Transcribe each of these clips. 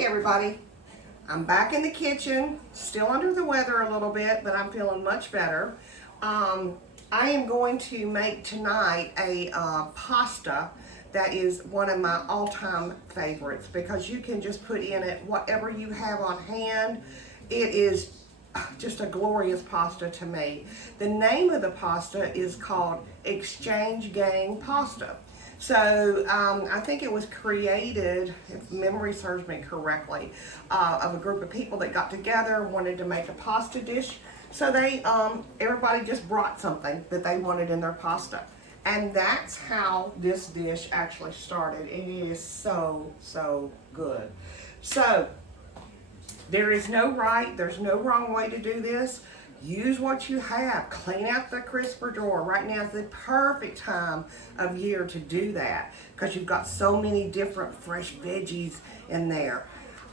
Hey everybody, I'm back in the kitchen, still under the weather a little bit, but I'm feeling much better. I am going to make tonight a pasta that is one of my all-time favorites because you can just put in it whatever you have on hand. It is just a glorious pasta to me. The name of the pasta is called Exchange Gang Pasta. So I think it was created, if memory serves me correctly, of a group of people that got together and wanted to make a pasta dish. So they, everybody just brought something that they wanted in their pasta. And that's how this dish actually started. It is so, so good. So there is no right, there's no wrong way to do this. Use what you have. Clean out the crisper drawer. Right now is the perfect time of year to do that because you've got so many different fresh veggies in there.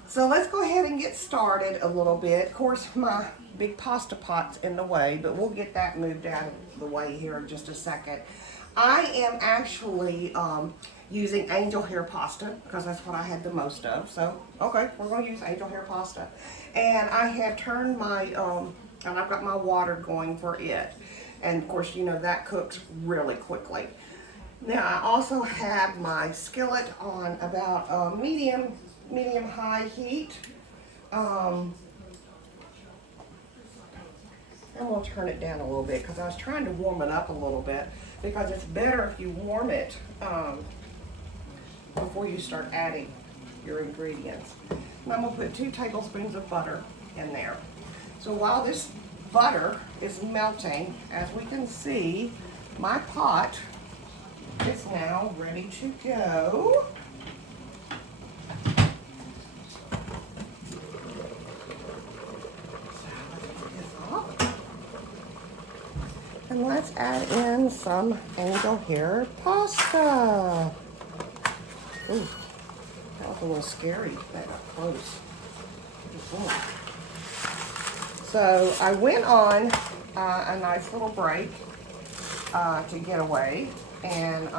So let's go ahead and get started a little bit. Of course, my big pasta pot's in the way, but we'll get that moved out of the way here in just a second. I am actually using angel hair pasta because that's what I had the most of. So, okay, we're going to use angel hair pasta. And I have turned my... and I've got my water going for it. And of course, you know, that cooks really quickly. Now, I also have my skillet on about medium-high heat. And we'll turn it down a little bit because I was trying to warm it up a little bit because it's better if you warm it before you start adding your ingredients. And I'm going to put 2 tablespoons of butter in there. So while this butter is melting, as we can see, my pot is now ready to go. And let's add in some angel hair pasta. Ooh, that was a little scary that up close. So I went on a nice little break to get away and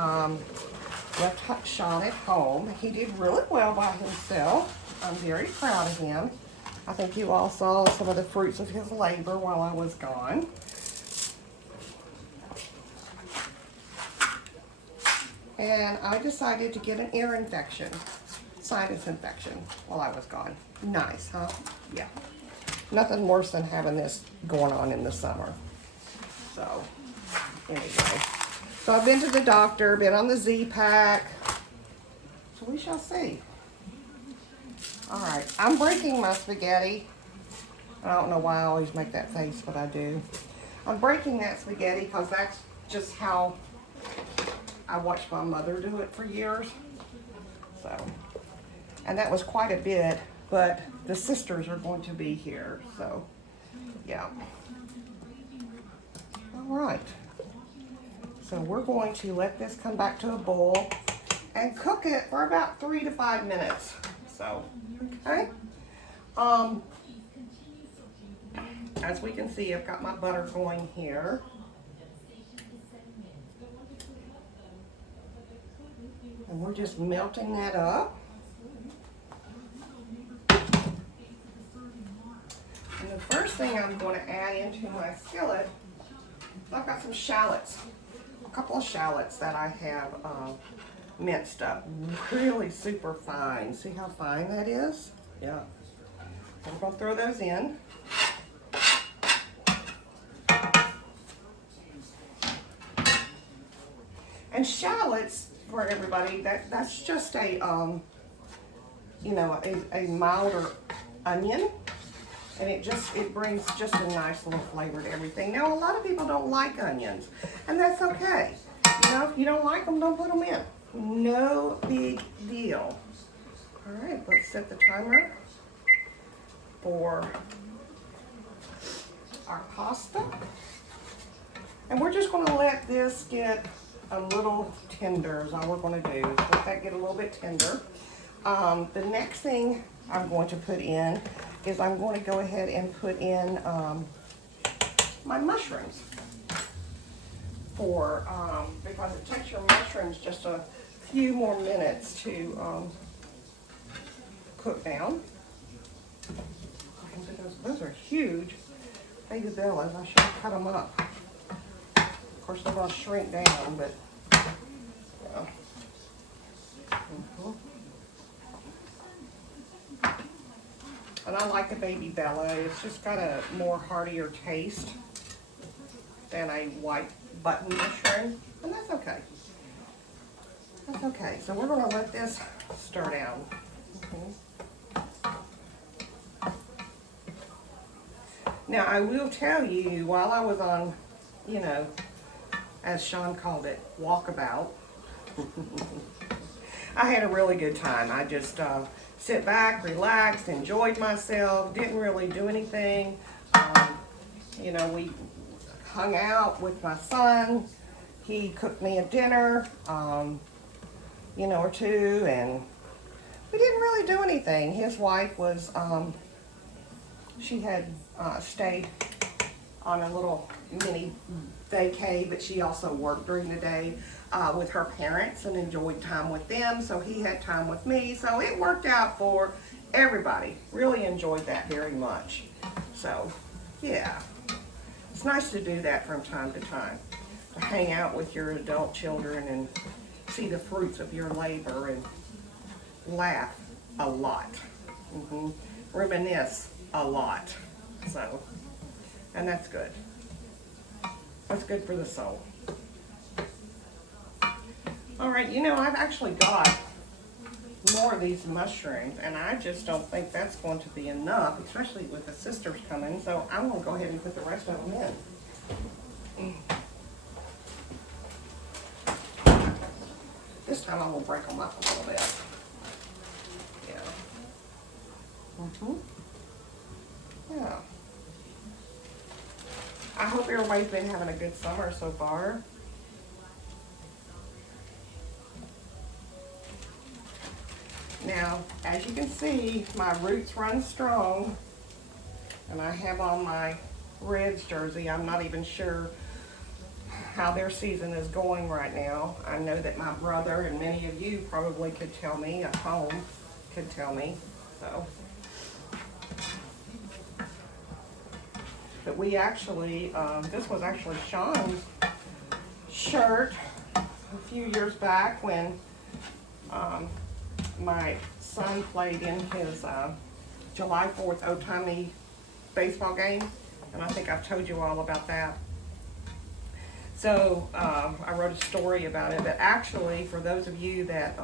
left Sean at home. He did really well by himself. I'm very proud of him. I think you all saw some of the fruits of his labor while I was gone. And I decided to get an ear infection, sinus infection, while I was gone. Nice, huh? Yeah. Nothing worse than having this going on in the summer. So, anyway. So I've been to the doctor, been on the Z-Pack. So we shall see. All right, I'm breaking my spaghetti. I don't know why I always make that face, but I do. I'm breaking that spaghetti because that's just how I watched my mother do it for years. So, and that was quite a bit, but the sisters are going to be here, so yeah. All right. So we're going to let this come back to a boil and cook it for about 3 to 5 minutes. So, okay. As we can see, I've got my butter going here. And we're just melting that up. And the first thing I'm going to add into my skillet, I've got some shallots, a couple of shallots that I have minced up, really super fine. See how fine that is? Yeah. So we're going to throw those in. And shallots, for everybody, that's just a, you know, a milder onion. And it brings just a nice little flavor to everything. Now, a lot of people don't like onions, and that's okay. You know, if you don't like them, don't put them in. No big deal. All right, let's set the timer for our pasta. And we're just going to let this get a little tender is all we're going to do. Let that get a little bit tender. The next thing I'm going to put in is I'm going to go ahead and put in my mushrooms because it takes your mushrooms just a few more minutes to cook down. Those are huge baby bellas. I should have cut them up. Of course, they're going to shrink down, but yeah. And I like the baby bella. It's just got a more heartier taste than a white button mushroom, and that's okay. That's okay. So we're going to let this stir down. Now, I will tell you, while I was on, you know, as Sean called it, walkabout, I had a really good time. I just sit back, relaxed, enjoyed myself, didn't really do anything. You know, we hung out with my son. He cooked me a dinner, you know, or two, and we didn't really do anything. His wife was, she had stayed on a little mini vacay, but she also worked during the day with her parents and enjoyed time with them, so he had time with me, so it worked out for everybody. Really enjoyed that very much. So yeah, it's nice to do that from time to time, to hang out with your adult children and see the fruits of your labor and laugh a lot. Reminisce a lot. So, and that's good. That's good for the soul. All right, you know, I've actually got more of these mushrooms, and I just don't think that's going to be enough, especially with the sisters coming. So I'm going to go ahead and put the rest of them in. This time I will break them up a little bit. Yeah. Yeah. I hope everybody's been having a good summer so far. Now, as you can see, my roots run strong, and I have on my Reds jersey. I'm not even sure how their season is going right now. I know that my brother and many of you probably could tell me at home, could tell me, so. But we actually, this was actually Sean's shirt a few years back when my son played in his July 4th Otani baseball game, and I think I've told you all about that. So I wrote a story about it, but actually for those of you that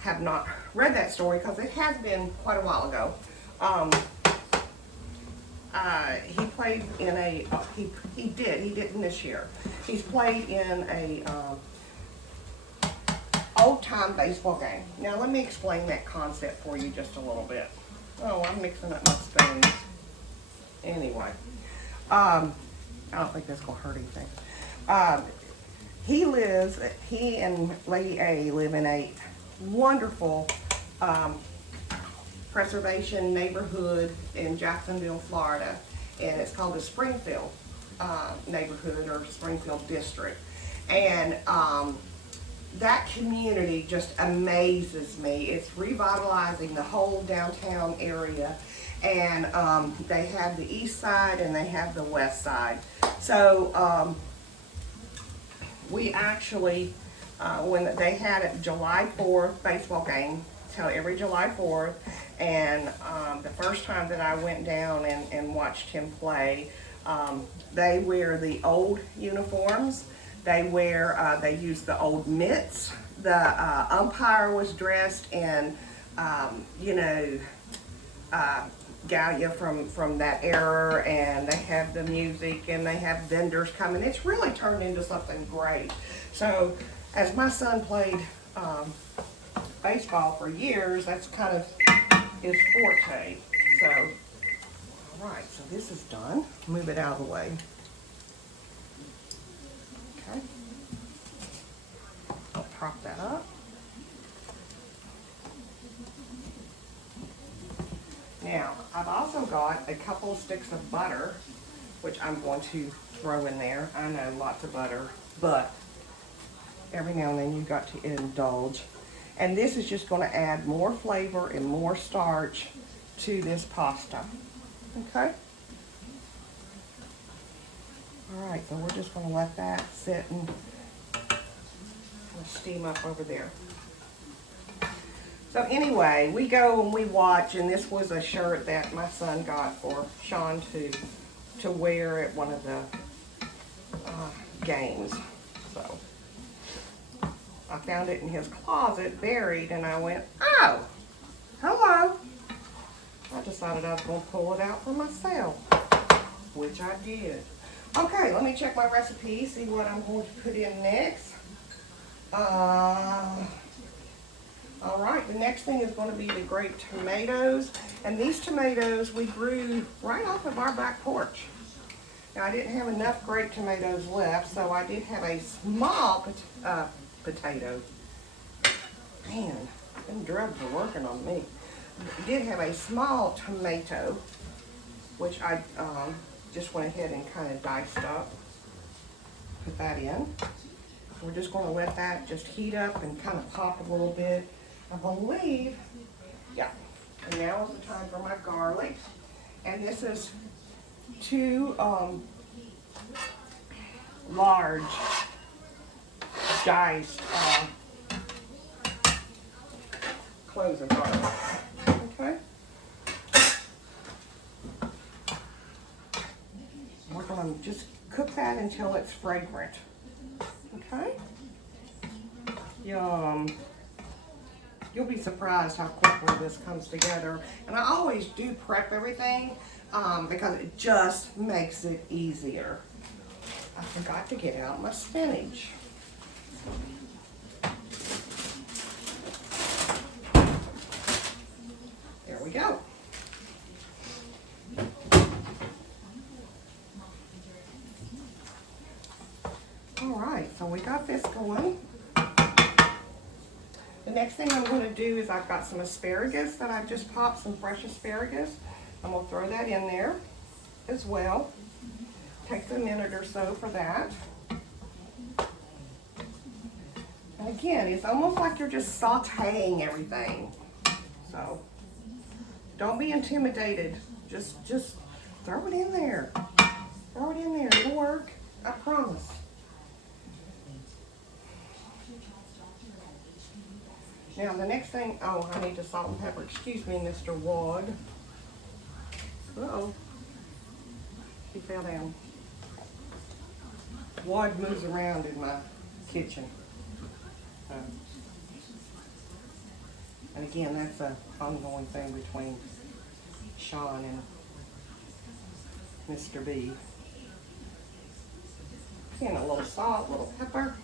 have not read that story, because it has been quite a while ago, he played in a, he didn't this year. He's played in a old-time baseball game. Now let me explain that concept for you just a little bit. Oh, I'm mixing up my spoons. Anyway, I don't think that's gonna hurt anything. He and Lady A live in a wonderful preservation neighborhood in Jacksonville, Florida, and it's called the Springfield neighborhood or Springfield district. And that community just amazes me. It's revitalizing the whole downtown area, and they have the east side and they have the west side. So we actually, when they had a July 4th baseball game, so every July 4th, and the first time that I went down and watched him play, they wear the old uniforms. They use the old mitts. The umpire was dressed in, you know, Gallia from that era, and they have the music and they have vendors coming. It's really turned into something great. So as my son played baseball for years, that's kind of his forte. So, all right, so this is done. Move it out of the way. Okay. I'll prop that up. Now, I've also got a couple of sticks of butter, which I'm going to throw in there. I know, lots of butter, but every now and then you've got to indulge. And this is just going to add more flavor and more starch to this pasta. Okay? All right, so we're just going to let that sit and steam up over there. So anyway, we go and we watch, and this was a shirt that my son got for Sean to wear at one of the games. So I found it in his closet buried, and I went, oh, hello. I decided I was going to pull it out for myself, which I did. Okay, let me check my recipe, see what I'm going to put in next. All right, the next thing is going to be the grape tomatoes. And these tomatoes we grew right off of our back porch. Now, I didn't have enough grape tomatoes left, so I did have a small potato. Man, them drugs are working on me. I did have a small tomato, which I just went ahead and kind of diced up. Put that in. We're just going to let that just heat up and kind of pop a little bit. I believe, yeah. And now is the time for my garlic. And this is 2 large diced cloves of garlic. Okay. We're going to just cook that until it's fragrant. Okay. Yum. You'll be surprised how quickly this comes together. And I always do prep everything because it just makes it easier. I forgot to get out my spinach. There we go. All right, so we got this going. The next thing I'm going to do is I've got some asparagus that I've just popped, some fresh asparagus. I'm going to throw that in there as well. Takes a minute or so for that. And again, it's almost like you're just sauteing everything. So don't be intimidated. Just throw it in there. Throw it in there. It'll work. I promise. Now the next thing, oh, I need to salt and pepper. Excuse me, Mr. Wad. Uh-oh. He fell down. Wad moves around in my kitchen. And again, that's an ongoing thing between Sean and Mr. B. And a little salt, a little pepper.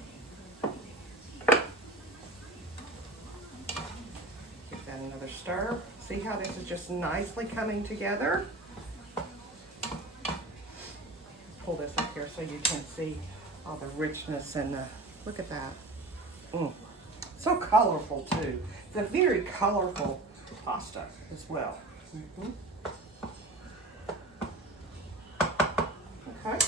Give that another stir. See how this is just nicely coming together? Pull this up here so you can see all the richness and the, look at that. So colorful too. It's a very colorful pasta as well. Okay.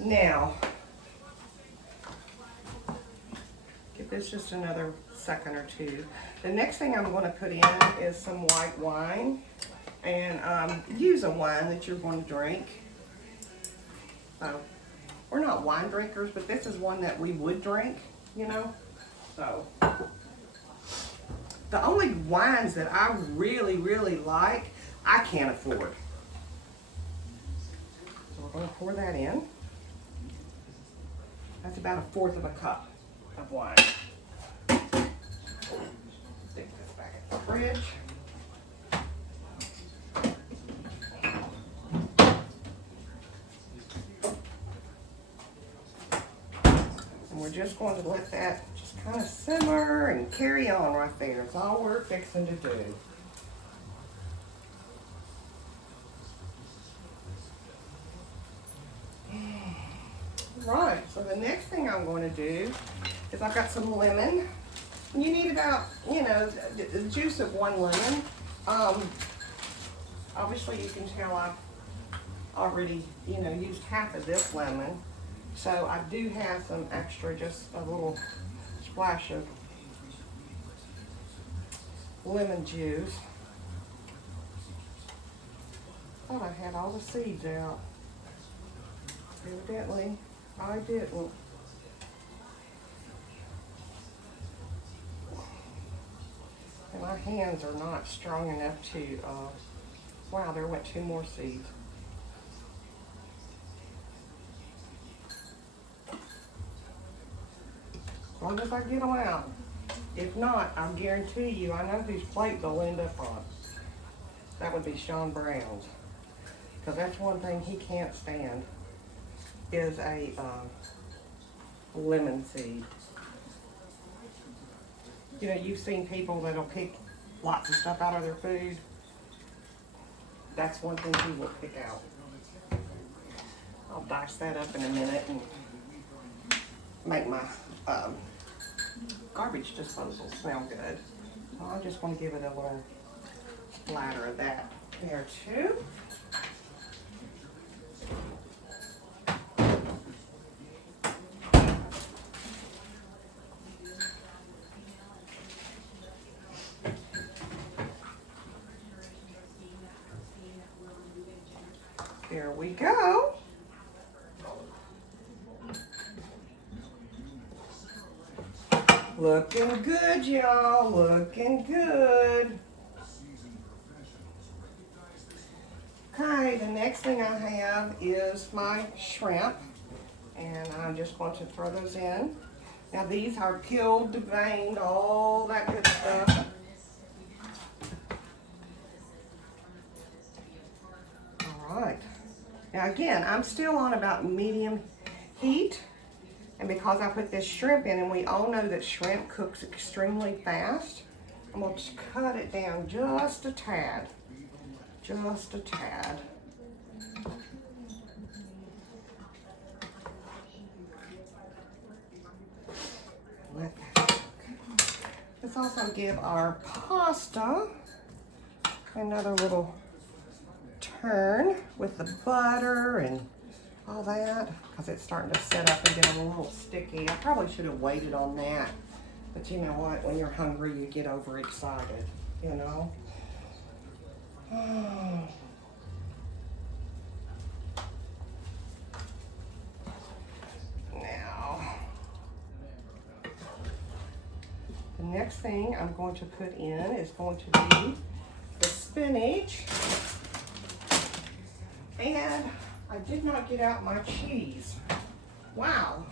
Now, give this just another second or two. The next thing I'm going to put in is some white wine. And use a wine that you're going to drink. We're not wine drinkers, but this is one that we would drink, you know. So the only wines that I really, really like, I can't afford. So we're going to pour that in. That's about 1/4 of a cup of wine. Stick this back in the fridge. We're just going to let that just kind of simmer and carry on right there. It's all we're fixing to do. Right, so the next thing I'm going to do is I've got some lemon. You need about, you know, the juice of 1 lemon. Obviously you can tell already, you know, used half of this lemon. So I do have some extra, just a little splash of lemon juice. Thought I had all the seeds out. Evidently, I didn't. And my hands are not strong enough to, wow, there went 2 more seeds. As long as I get them out. If not, I guarantee you, I know whose plate they'll end up on. That would be Sean Brown's. Because that's one thing he can't stand, is a lemon seed. You know, you've seen people that'll pick lots of stuff out of their food. That's one thing he will pick out. I'll dice that up in a minute and make my garbage disposal smell good. So I'm just going to give it a little splatter of that there too. There we go. Looking good, y'all. Looking good. Okay, the next thing I have is my shrimp. And I'm just going to throw those in. Now these are peeled, deveined, all that good stuff. All right. Now again, I'm still on about medium heat. And because I put this shrimp in, and we all know that shrimp cooks extremely fast, I'm going to just cut it down just a tad. Just a tad. Let that cook. Let's also give our pasta another little turn with the butter and all that, because it's starting to set up and get a little sticky. I probably should have waited on that, but you know what, when you're hungry you get overexcited, you know. Now the next thing I'm going to put in is going to be the spinach. And I did not get out my cheese. Wow.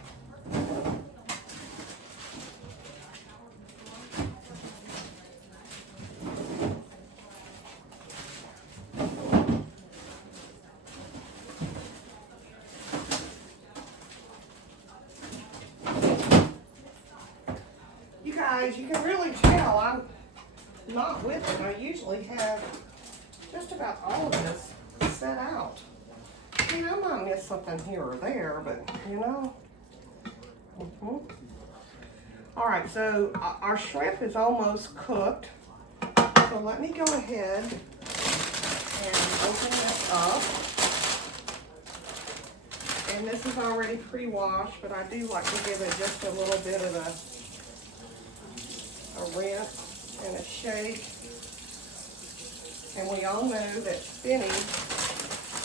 You guys, you can really tell I'm not with it. I usually have just about all of this set out. I mean, I might miss something here or there, but you know. All right, so our shrimp is almost cooked. So let me go ahead and open this up. And this is already pre-washed, but I do like to give it just a little bit of a rinse and a shake. And we all know that spinach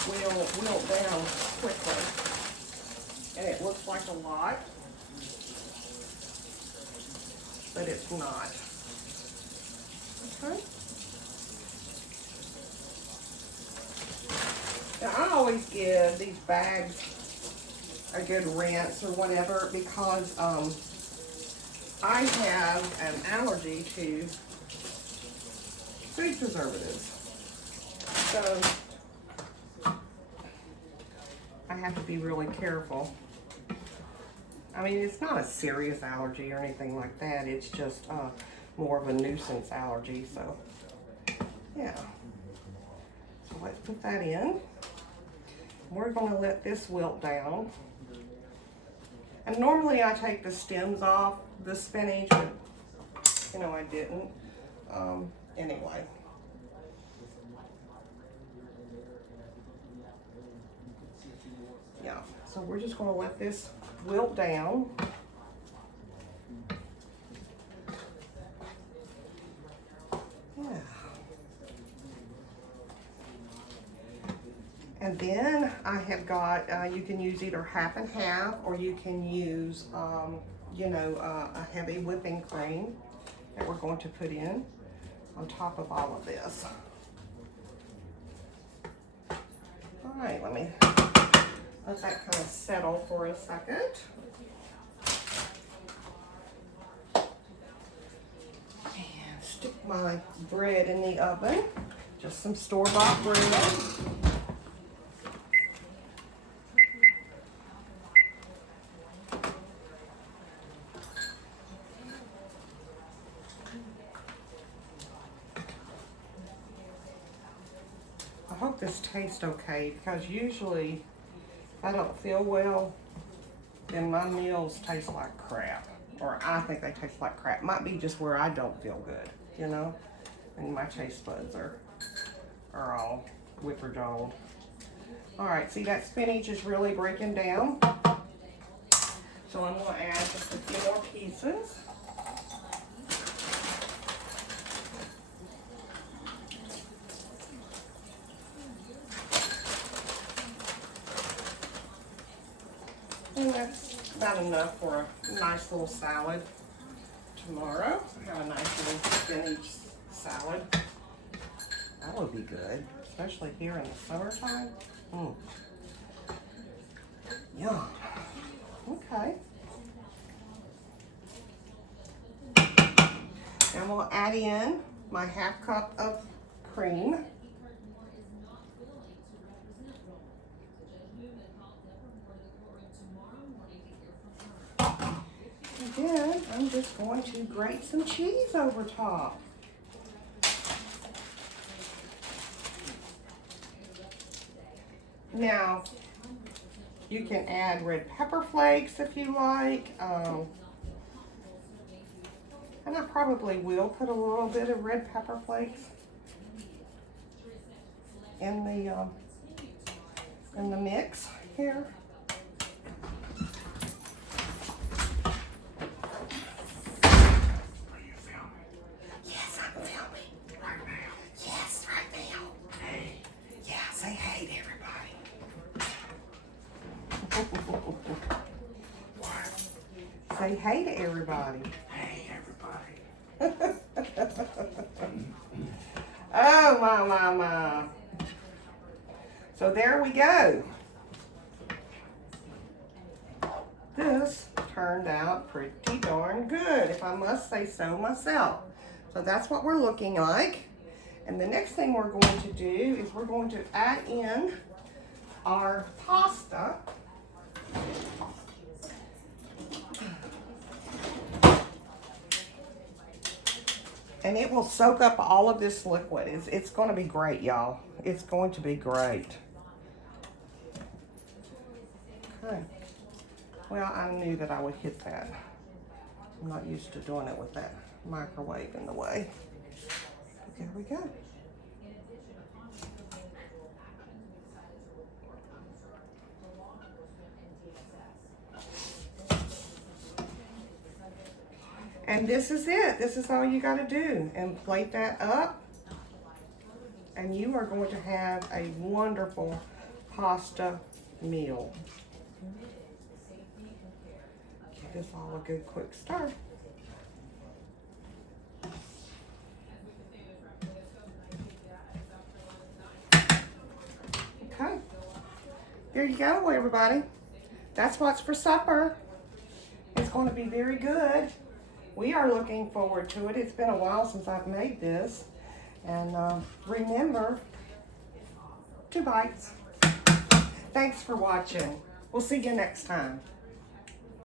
will wilt down quickly. And it looks like a lot, but it's not. Okay. Now I always give these bags a good rinse or whatever because I have an allergy to food preservatives. So I have to be really careful. I mean, it's not a serious allergy or anything like that. It's just more of a nuisance allergy. So, yeah. So let's put that in. We're going to let this wilt down. And normally I take the stems off the spinach, but you know I didn't. Anyway. So we're just gonna let this wilt down. Yeah. And then I have got, you can use either half and half, or you can use, you know, a heavy whipping cream that we're going to put in on top of all of this. All right, let me let that kind of settle for a second. And stick my bread in the oven. Just some store-bought bread. I hope this tastes okay, because usually if I don't feel well, then my meals taste like crap. Or I think they taste like crap. Might be just where I don't feel good, you know? And my taste buds are all whipper-jawed. All right, see that spinach is really breaking down. So I'm gonna add just a few more pieces. And that's about enough for a nice little salad tomorrow. Have a nice little spinach salad. That would be good, especially here in the summertime. Yum. Okay. And we'll add in my half cup of cream. And then I'm just going to grate some cheese over top. Now, you can add red pepper flakes if you like. And I probably will put a little bit of red pepper flakes in the mix here. Yes, I'm filming. Right now? Yes, right now. Hey. Yeah, say hey to everybody. What? Say hey to everybody. Hey, everybody. Oh, my. So there we go. This turned out pretty darn good, if I must say so myself. So that's what we're looking like. And the next thing we're going to do is we're going to add in our pasta. And it will soak up all of this liquid. It's going to be great, y'all. It's going to be great. Okay. Well, I knew that I would hit that. I'm not used to doing it with that microwave in the way. But there we go. And this is it. This is all you got to do. And plate that up. And you are going to have a wonderful pasta meal. Give this all a good quick stir. Okay. There you go, everybody. That's what's for supper. It's going to be very good. We are looking forward to it. It's been a while since I've made this. And remember, 2 bites. Thanks for watching. We'll see you next time.